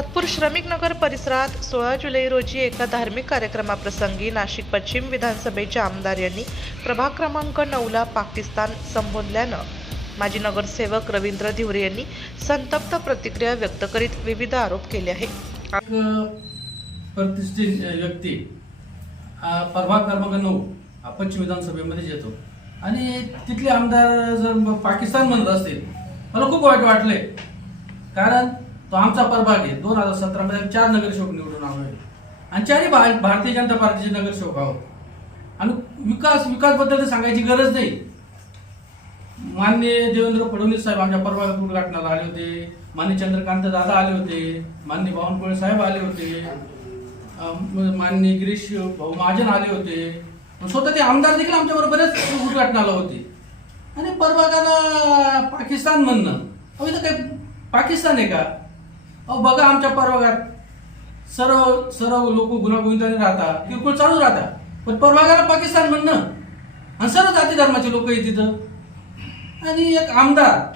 सातपूर श्रमिक नगर परिसरात सोळा जुलै रोजी एका धार्मिक कार्यक्रमाप्रसंगी नाशिक पश्चिम विधानसभेचे आमदार यांनी प्रभाग क्रमांक नऊला पाकिस्तान संबोधल्यानं माजी नगरसेवक रवींद्र धिवरे यांनी संतप्त प्रतिक्रिया व्यक्त करीत विविध आरोप केले आहेत. प्रतिष्ठित व्यक्ती हा प्रभाग क्रमांक नऊ हा पश्चिम विधानसभेमध्ये येतो. आणि तिथले आमदार जर पाकिस्तान म्हणत असतील मला खूप वाईट वाटले कारण तो आमचा प्रभाग आहे. दोन हजार सतरामध्ये चार नगरसेवक निवडून आलो आहे. आणि चारही भा- भारतीय जनता पार्टीचे नगरसेवक आहोत. आणि विकास विकासबद्दल तर सांगायची गरज नाही. माननीय देवेंद्र फडणवीस साहेब आमच्या प्रभागात उद्घाटनाला आले होते. माननीय चंद्रकांत दादा आले होते. माननीय बावनकुळे साहेब आले होते. माननीय गिरीश भाऊ महाजन आले होते. स्वतः ते आमदार देखील आमच्या बरोबरच उद्घाटनाला होते. आणि प्रभागाला पाकिस्तान म्हणणं. अहो इथं काय पाकिस्तान आहे का? अहो बघा आमच्या परवागात सर्व सर्व लोक गुणागोविंदाने राहतात किरकोळ चालू राहतात. पण परवागाला पाकिस्तान म्हणणं आणि सर्व जाती धर्माचे लोक आहेत तिथं. आणि एक आमदार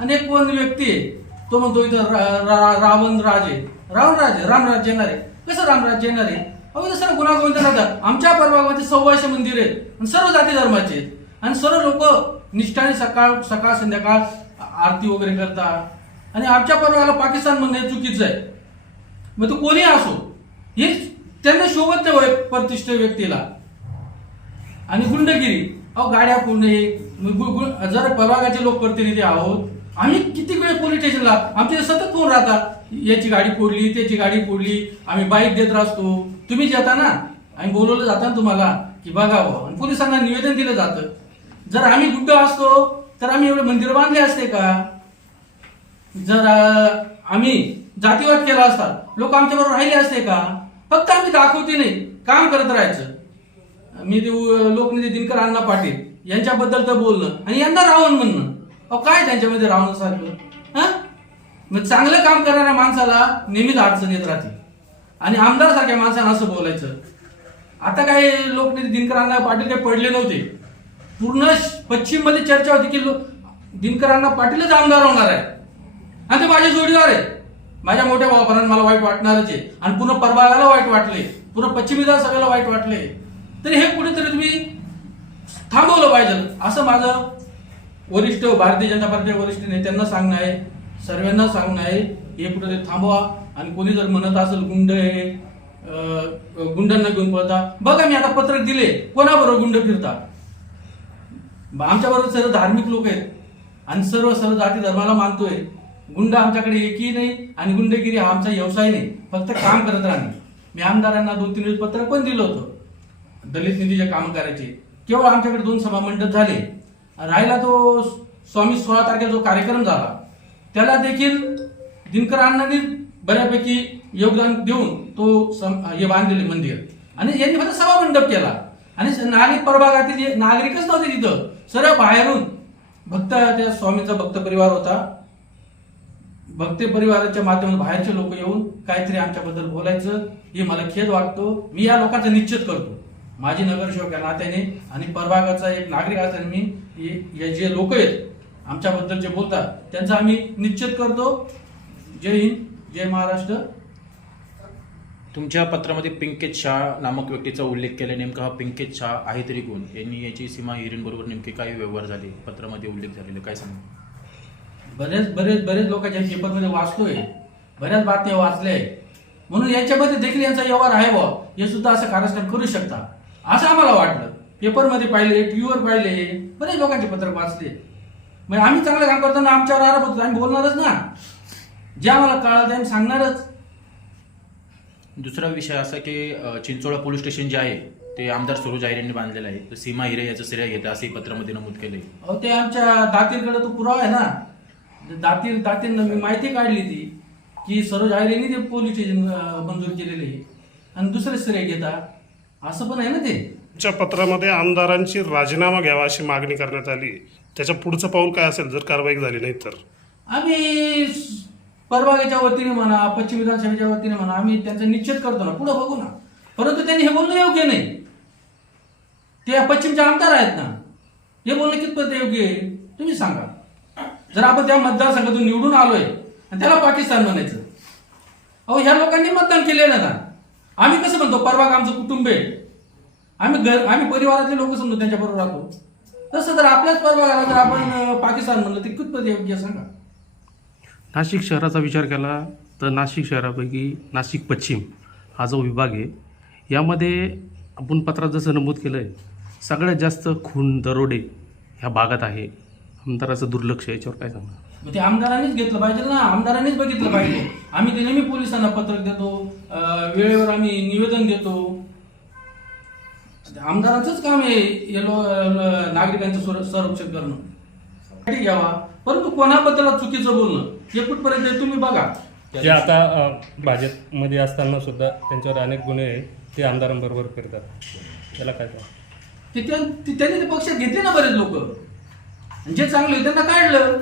आणि एक कोण व्यक्ती आहे. तो म्हणतो इथं रा- रावण राजे. रावण राजे रामराज येणार. आहे कसं रामराज येणार? आहे अहो इथं सर्व गुणागोविंद राहतात. आमच्या परवागामध्ये सव्वाशे मंदिर आहेत आणि सर्व जाती धर्माचे आहेत. आणि सर्व लोक निष्ठाने सकाळ सकाळ संध्याकाळ आरती वगैरे करतात. आणि आमच्या प्रभागाला पाकिस्तान म्हणणं हे चुकीचं आहे. मग तो कोणी असो? हे त्यांना शोभत नाही प्रतिष्ठ प्रतिष्ठित व्यक्तीला. आणि गुंडगिरी. अहो गाड्या पूर्ण मग जर प्रभागाचे लोकप्रतिनिधी आहोत. आम्ही किती वेळ पोलीस स्टेशनला? आमचे सतत फोन राहतात याची गाडी फोडली त्याची गाडी फोडली. आम्ही बाईक देत असतो तुम्ही जाता ना? आम्ही बोलवलं जातं ना तुम्हाला की बघावं आणि पोलिसांना निवेदन दिलं जातं. जर आम्ही गुड्ड असतो तर आम्ही एवढे मंदिर बांधले असते का? जर आम्ही जातीवाद केला असता लोक आमच्या बरोबर राहिले असते का? फक्त आम्ही दाखवते नाही काम करत राहायचं. मी ते लोकनेते दिनकर अण्णा पाटील यांच्याबद्दल तर बोलणं आणि यांना रावण म्हणणं. अहो काय त्यांच्यामध्ये रावण सारखं हा? मग चांगलं काम करणाऱ्या माणसाला नेहमीच अडचण येत राहते. आणि आमदार सारख्या माणसानं असं बोलायचं. आता काय लोकनेते दिनकर अण्णा पाटील काही पडले नव्हते. पूर्ण पश्चिममध्ये चर्चा होती की लो- दिनकर अण्णा पाटीलच आमदार होणार आहे. आणि ते माझे जोडीदार आहे माझ्या मोठ्या भावापर्यंत मला वाईट वाटणारच आहे. आणि पुन्हा परभागाला वाईट वाटले. पुन्हा पश्चिमीला सगळ्याला वाईट वाटले. तरी हे कुठेतरी तुम्ही थांबवलं पाहिजे. असं माझं वरिष्ठ भारतीय जनता पार्टीच्या वरिष्ठ नेत्यांना सांगणं आहे. सर्वांना सांगणं आहे हे कुठेतरी थांबवा. आणि कोणी जर म्हणत असेल गुंड आहे अं, गुंडांना घेऊन पळता. बघा मी आता पत्रक दिले. कोणाबरोबर गुंड फिरता? आमच्या बरोबर सर्व धार्मिक लोक आहेत. आणि सर्व सर्व जाती धर्माला मानतोय. गुंड आमच्याकडे एकही नाही आणि गुंडगिरी हा आमचा व्यवसाय नाही फक्त काम करत राहणे. मी आमदारांना दोन तीन वेळेस पत्र पण दिलं होतं. दलित निधीचे काम करायचे. केवळ आमच्याकडे दोन सभा मंडप झाले. राहिला तो स्वामी सोळा तारखेला जो कार्यक्रम झाला त्याला देखील दिनकर अण्णांनी बऱ्यापैकी योगदान देऊन तो सम- हे बांधलेले मंदिर. आणि यांनी फक्त सभा मंडप केला. आणि नागरिक प्रभागातील नागरिकच नव्हते तिथं. सर्व बाहेरून भक्त त्या स्वामींचा भक्त परिवार होता. भक्ते परिवाराच्या माध्यमातून बाहेरचे लोक येऊन काहीतरी आमच्याबद्दल बोलायचं हे मला खेद वाटतो. मी या लोकांचा निश्चित करतो. माझी नगरसेवक या नात्याने आणि प्रभागाचा एक नागरिक असल्याने मी हे- जे लोक आहेत आमच्याबद्दल जे बोलतात त्यांचा आम्ही निश्चित करतो. जय हिंद जय महाराष्ट्र. तुमच्या पत्रामध्ये पिंकेत शाह नामक व्यक्तीचा उल्लेख केला. नेमका हा पिंकेत शाह आहे तरी कोण? यांनी याची सीमा हिरेनबरोबर नेमके काय व्यवहार झाले? पत्रामध्ये उल्लेख झालेले काय सांगा? बरेच बरेच बरेच लोकांच्या पेपरमध्ये वाचतोय बऱ्याच बातम्या वाचल्या म्हणून यांच्यामध्ये देखील यांचा व्यवहार आहे बा हे सुद्धा असं कारस्थान करू शकता. असं आम्हाला वाटलं. पेपरमध्ये पाहिले टीव्हीवर पाहिले बरेच लोकांचे पत्रक वाचले. मग आम्ही चांगलं काम करताना आमच्यावर आरोप होतो. आम्ही बोलणारच ना. जे आम्हाला कळलं आम्ही सांगणारच. दुसरा विषय असा की चिंचोळा पोलीस स्टेशन जे आहे ते आमदार सुरुज आयर यांनी बांधलेलं आहे. तर सीमा हिरे याचं श्रेय घेतं असंही पत्रामध्ये नमूद केलंय. अहो ते आमच्या दातीरकडे तो पुरावा आहे ना. दातीर दातीरनं मी माहिती काढली ती की सरोज आयरेने ते पोलीस स्टेशन मंजूर केलेले आहे. आणि दुसरे श्रेय घेता असं पण आहे ना ते? च्या पत्रामध्ये आमदारांची राजीनामा घ्यावा अशी मागणी करण्यात आली. त्याच्या पुढचं पाऊल काय असेल? जर कारवाई झाली नाही तर. आम्ही परवाग्याच्या वतीने म्हणा पश्चिम विधानसभेच्या वतीने म्हणा आम्ही त्यांचं निश्चित करतो ना. पुढे बघू ना. परंतु त्यांनी हे बोलणं योग्य नाही. ते पश्चिमचे आमदार आहेत ना. हे बोलणं कितपत योग्य आहे? तुम्ही सांगा. जर आपण त्या मतदारसंघातून निवडून आलोय आणि त्याला पाकिस्तान म्हणायचं. अहो ह्या लोकांनी मतदान केलेलं ना आम्ही कसं म्हणतो परवा आमचं कुटुंब आहे. आम्ही घर आम्ही परिवारातले लोक समजतो त्यांच्याबरोबर राहतो. तसं तर आपल्याच परवा जर आपण पाकिस्तान म्हणलं ते कितपत योग्य सांगा? नाशिक शहराचा विचार केला तर नाशिक शहरापैकी नाशिक पश्चिम हा जो विभाग आहे यामध्ये आपण पत्रात जसं नमूद केलं आहे सगळ्यात जास्त खून दरोडे ह्या भागात आहे. आमदाराचं दुर्लक्ष याच्यावर काय सांगणार? मग ते आमदारांनीच घेतलं पाहिजे ना आमदारांनीच बघितलं पाहिजे. आम्ही ते नेहमी पोलिसांना पत्र देतो अं, वेळेवर आम्ही निवेदन देतो. आमदारांचंच काम आहे या लो- ल- नागरिकांचं सुर- संरक्षण करणं. साठी घ्यावा परंतु कोणाबद्दल चुकीचं बोलणं? हे कुठपर्यंत आहे तुम्ही बघा. जे आता अ, भाजपमध्ये असताना सुद्धा त्यांच्यावर अनेक गुन्हे आहे, ते आमदारांबरोबर करतात त्याला काय सांगा ते त्या- ते- त्यांनी ते पक्षात घेतले ना बरेच लोक. जे चांगले होते त्यांना काढलं.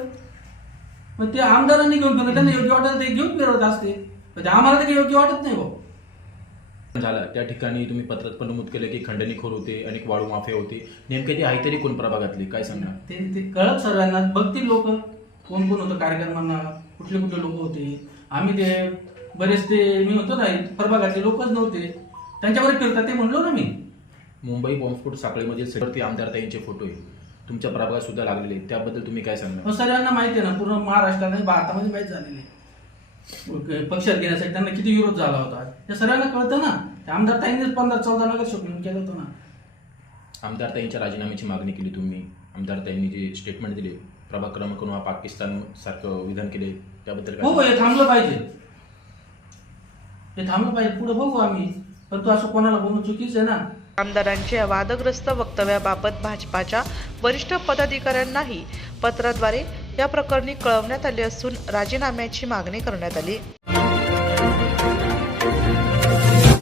मग ते आमदारांनी घेऊन फिरलं त्यांना योग्य वाटेल ते घेऊन फिरत असते. पण ते आम्हाला ते योग्य वाटत नाही भाऊ झाला. त्या ठिकाणी तुम्ही पत्रात पण नमूद केलं की खंडणीखोर होते अनेक वाळू माफिया होते. नेमके ते आहे तरी कोण प्रभागातले? काय सांगणार? ते ते कळत सर्वांना बघतील लोक. कोण कोण होतं कार्यक्रमांना कुठले कुठले लोक होते? आम्ही ते बरेच ते मी होतो ना प्रभागातले लोकच नव्हते. त्यांच्यावर फिरतात ते म्हणलो ना मी. मुंबई बॉम्बस्फोट साखळीमध्ये सेवरती आमदारताईंचे फोटो आहे. तुमच्या प्रभागात सुद्धा लागलेले आहेत. त्याबद्दल तुम्ही काय सांगणार? मग सर्वांना माहिती आहे ना पूर्ण महाराष्ट्रात आणि भारतामध्ये माहीत झालेले आहे. पक्षात घेण्यासाठी त्यांना किती विरोध झाला होता? हे सर्वांना कळतं ना. आमदार ताईंनीच पंधरा चौदा नगर शोधून केलं होतं ना. आमदारताईंच्या राजीनाम्याची मागणी केली तुम्ही. आमदारताईंनी जे स्टेटमेंट दिले प्रभाग क्रमांक हा पाकिस्तान सारखं विधान केले त्याबद्दल काय हो हे थांबलं पाहिजे. हे थांबलं पाहिजे. पुढे बघू आम्ही. परंतु असं कोणाला बोलणं चुकीचं आहे ना आमदारांच्या वादग्रस्त वक्तव्याबाबत भाजपाच्या वरिष्ठ पदाधिकाऱ्यांनाही पत्राद्वारे या प्रकरणी कळवण्यात आले असून राजीनाम्याची मागणी करण्यात आली.